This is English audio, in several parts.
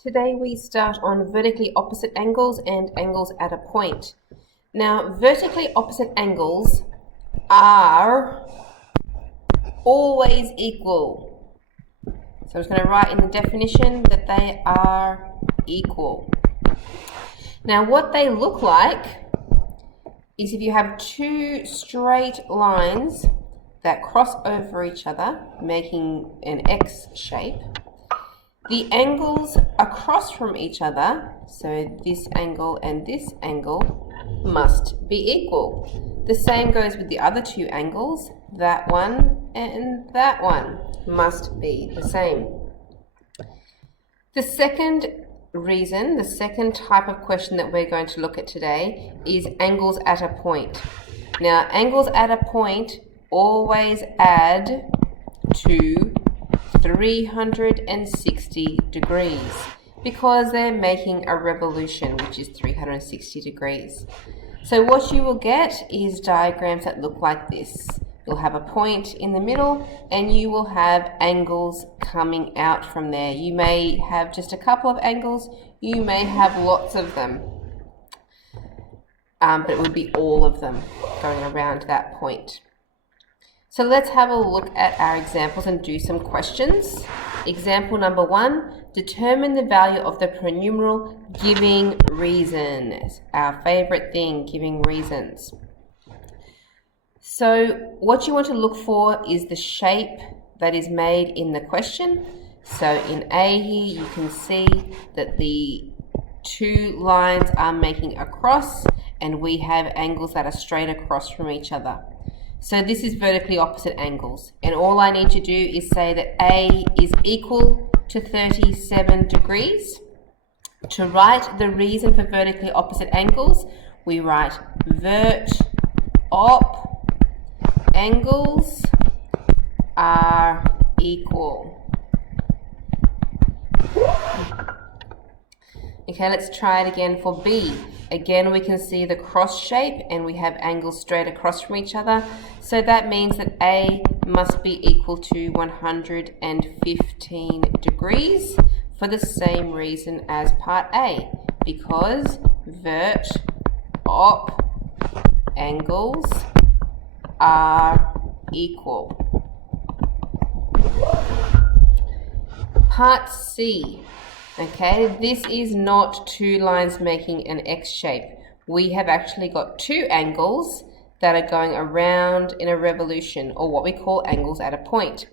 Today we start on vertically opposite angles and angles at a point. Now, vertically opposite angles are always equal. So I'm just going to write in the definition that they are equal. Now, what they look like is if you have two straight lines that cross over each other, making an X shape, the angles across from each other, so this angle and this angle, must be equal. The same goes with the other two angles, that one and that one must be the same. The second reason, the second type of question that we're going to look at today is angles at a point. Now, angles at a point always add to 360 degrees because they're making a revolution, which is 360 degrees. So what you will get is diagrams that look like this. You'll have a point in the middle and you will have angles coming out from there. You may have just a couple of angles, you may have lots of them, but it would be all of them going around that point. So let's have a look at our examples and do some questions. Example number 1, determine the value of the pronumeral giving reasons. Our favorite thing, giving reasons. So what you want to look for is the shape that is made in the question. So in A here, you can see that the two lines are making a cross and we have angles that are straight across from each other. So this is vertically opposite angles, and all I need to do is say that A is equal to 37 degrees. To write the reason for vertically opposite angles, we write vert op angles are equal. Okay, let's try it again for B. Again, we can see the cross shape and we have angles straight across from each other. So that means that A must be equal to 115 degrees for the same reason as part A, because vert op angles are equal. Part C. Okay, this is not two lines making an X shape. We have actually got two angles that are going around in a revolution, or what we call angles at a point.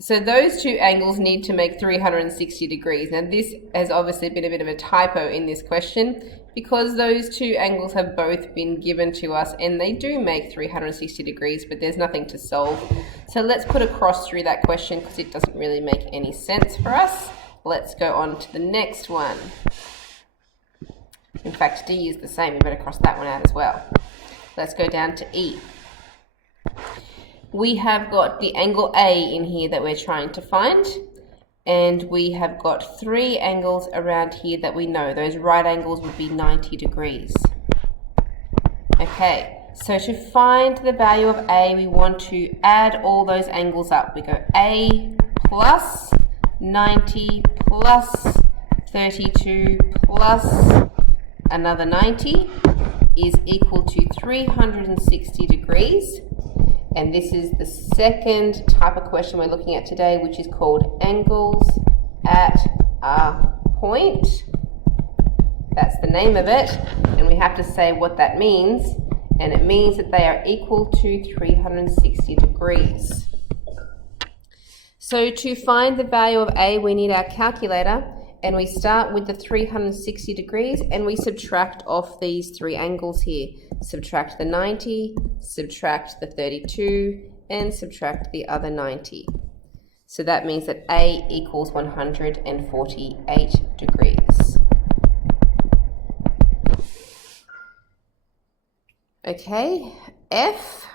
So those two angles need to make 360 degrees. Now this has obviously been a bit of a typo in this question because those two angles have both been given to us and they do make 360 degrees, but there's nothing to solve. So let's put a cross through that question because it doesn't really make any sense for us. Let's go on to the next one. In fact, D is the same. We better cross that one out as well. Let's go down to E. We have got the angle A in here that we're trying to find, and we have got three angles around here that we know. Those right angles would be 90 degrees. Okay, so to find the value of A, we want to add all those angles up. We go A plus 90 plus 32 plus another 90 is equal to 360 degrees. And this is the second type of question we're looking at today, which is called angles at a point. That's the name of it. And we have to say what that means. And it means that they are equal to 360 degrees. So to find the value of A, we need our calculator, and we start with the 360 degrees and we subtract off these three angles here. Subtract the 90, subtract the 32, and subtract the other 90. So that means that A equals 148 degrees. Okay, F.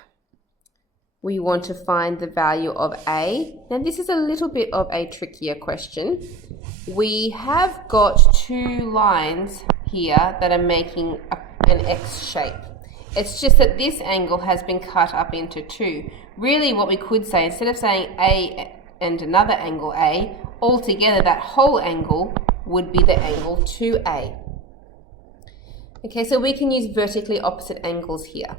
We want to find the value of A. Now this is a little bit of a trickier question. We have got two lines here that are making an X shape. It's just that this angle has been cut up into two. Really what we could say, instead of saying A and another angle A, altogether that whole angle would be the angle 2A. Okay, so we can use vertically opposite angles here.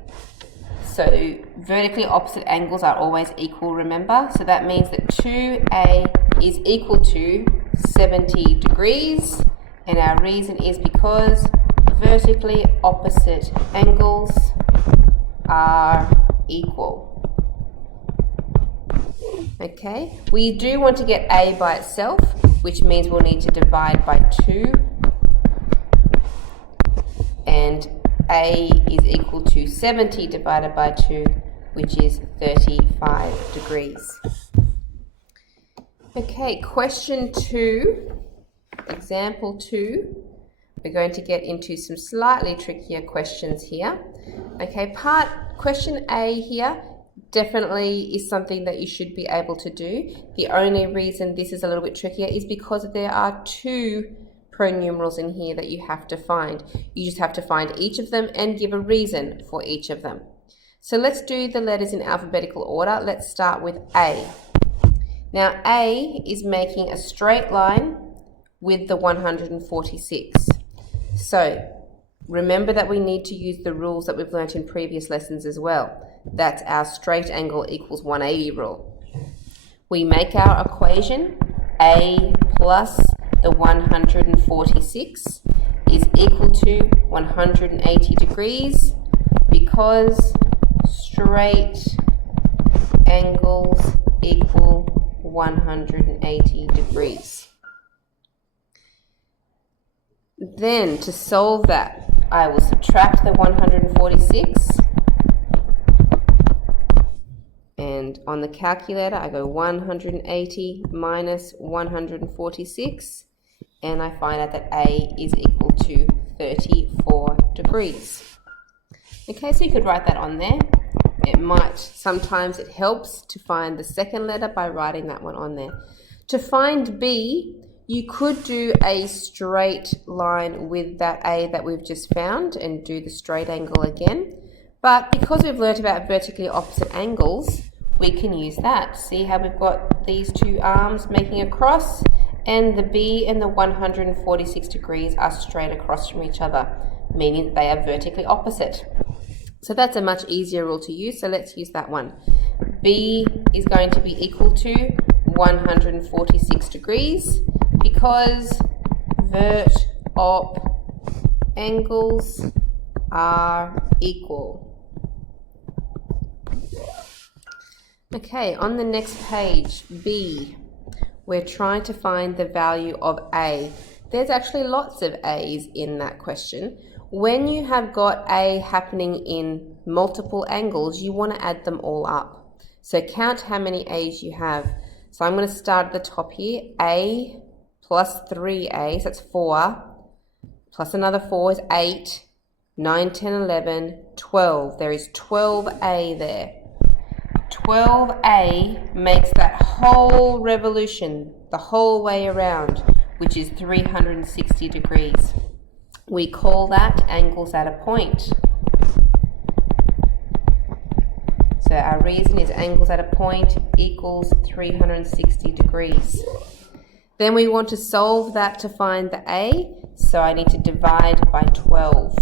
So vertically opposite angles are always equal, remember? So that means that 2A is equal to 70 degrees. And our reason is because vertically opposite angles are equal. Okay, we do want to get A by itself, which means we'll need to divide by 2. And A is equal to 70 divided by 2, which is 35 degrees. Okay, question 2, example 2. We're going to get into some slightly trickier questions here. Okay, question A here definitely is something that you should be able to do. The only reason this is a little bit trickier is because there are 2 pronumerals in here that you have to find. You just have to find each of them and give a reason for each of them. So let's do the letters in alphabetical order. Let's start with A. Now A is making a straight line with the 146. So remember that we need to use the rules that we've learnt in previous lessons as well. That's our straight angle equals 180 rule. We make our equation A plus the 146 is equal to 180 degrees because straight angles equal 180 degrees. Then to solve that, I will subtract the 146, and on the calculator I go 180 minus 146, and I find out that A is equal to 34 degrees. Okay, so you could write that on there. Sometimes it helps to find the second letter by writing that one on there. To find B, you could do a straight line with that A that we've just found and do the straight angle again. But because we've learnt about vertically opposite angles, we can use that. See how we've got these 2 arms making a cross, and the B and the 146 degrees are straight across from each other, meaning that they are vertically opposite. So that's a much easier rule to use, so let's use that one. B is going to be equal to 146 degrees because vert op angles are equal. Okay, on the next page, B, we're trying to find the value of A. There's actually lots of A's in that question. When you have got A happening in multiple angles, you want to add them all up. So count how many A's you have. So I'm going to start at the top here. A plus 3A, so that's 4, plus another 4 is 8, 9, 10, 11, 12. There is 12A there. 12A makes that whole revolution, the whole way around, which is 360 degrees. We call that angles at a point. So our reason is angles at a point equals 360 degrees. Then we want to solve that to find the A, so I need to divide by 12.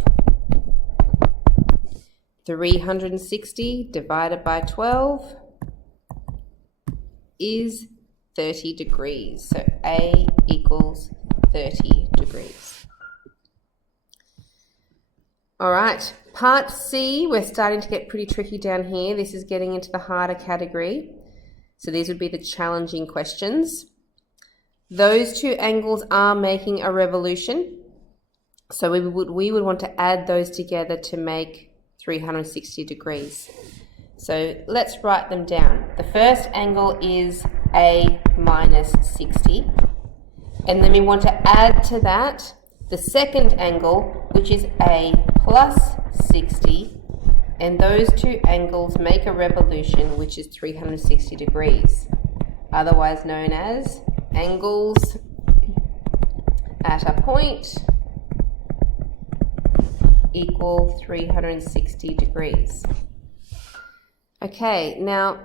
360 divided by 12 is 30 degrees. So A equals 30 degrees. All right, part C, we're starting to get pretty tricky down here. This is getting into the harder category. So these would be the challenging questions. Those 2 angles are making a revolution. So we would want to add those together to make 360 degrees. So let's write them down. The first angle is A minus 60. And then we want to add to that the second angle, which is A plus 60. And those 2 angles make a revolution, which is 360 degrees, otherwise known as angles at a point equal 360 degrees. Okay, now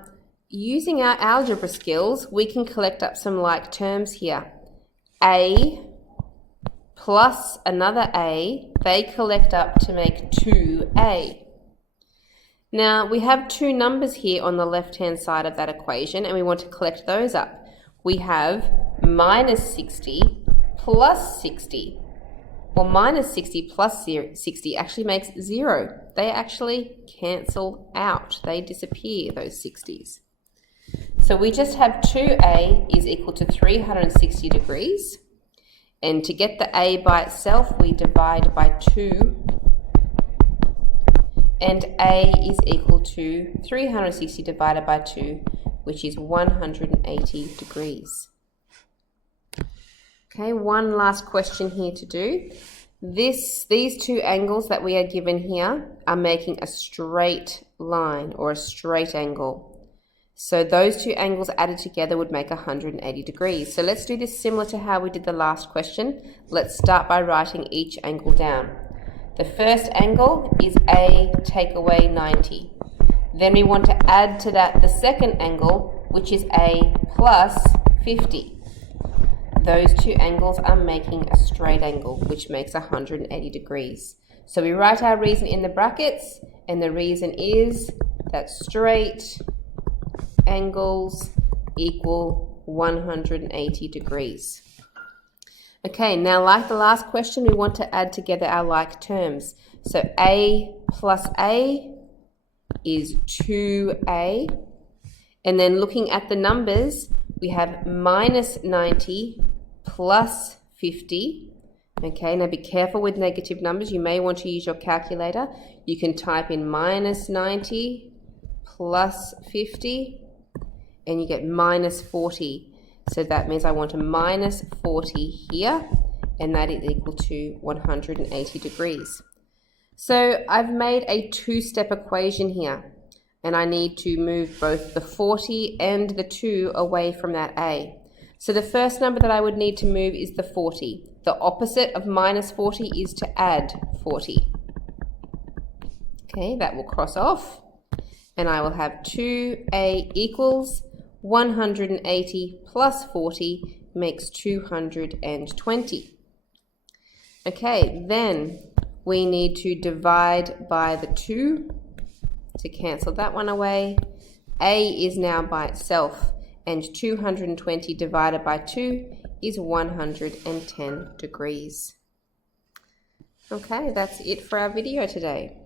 using our algebra skills, we can collect up some like terms here. A plus another A, they collect up to make 2A. Now, we have two numbers here on the left-hand side of that equation, and we want to collect those up. We have minus 60 plus 60. Well, minus 60 plus 60 actually makes 0. They actually cancel out. They disappear, those 60s. So we just have 2A is equal to 360 degrees. And to get the A by itself, we divide by 2. And A is equal to 360 divided by 2, which is 180 degrees. Okay, one last question here to do. These two angles that we are given here are making a straight line or a straight angle. So those two angles added together would make 180 degrees. So let's do this similar to how we did the last question. Let's start by writing each angle down. The first angle is A take away 90. Then we want to add to that the second angle, which is A plus 50. Those two angles are making a straight angle, which makes 180 degrees. So we write our reason in the brackets, and the reason is that straight angles equal 180 degrees. Okay, now like the last question, we want to add together our like terms. So A plus A is 2A. And then looking at the numbers, we have minus 90 plus 50. Okay, now be careful with negative numbers. You may want to use your calculator. You can type in minus 90 plus 50, and you get minus 40. So that means I want a minus 40 here, and that is equal to 180 degrees. So I've made a two-step equation here, and I need to move both the 40 and the 2 away from that A. So the first number that I would need to move is the 40. The opposite of minus 40 is to add 40. Okay, that will cross off, and I will have 2A equals 180 plus 40 makes 220. Okay, then we need to divide by the 2 to cancel that one away. A is now by itself, and 220 divided by 2 is 110 degrees. Okay, that's it for our video today.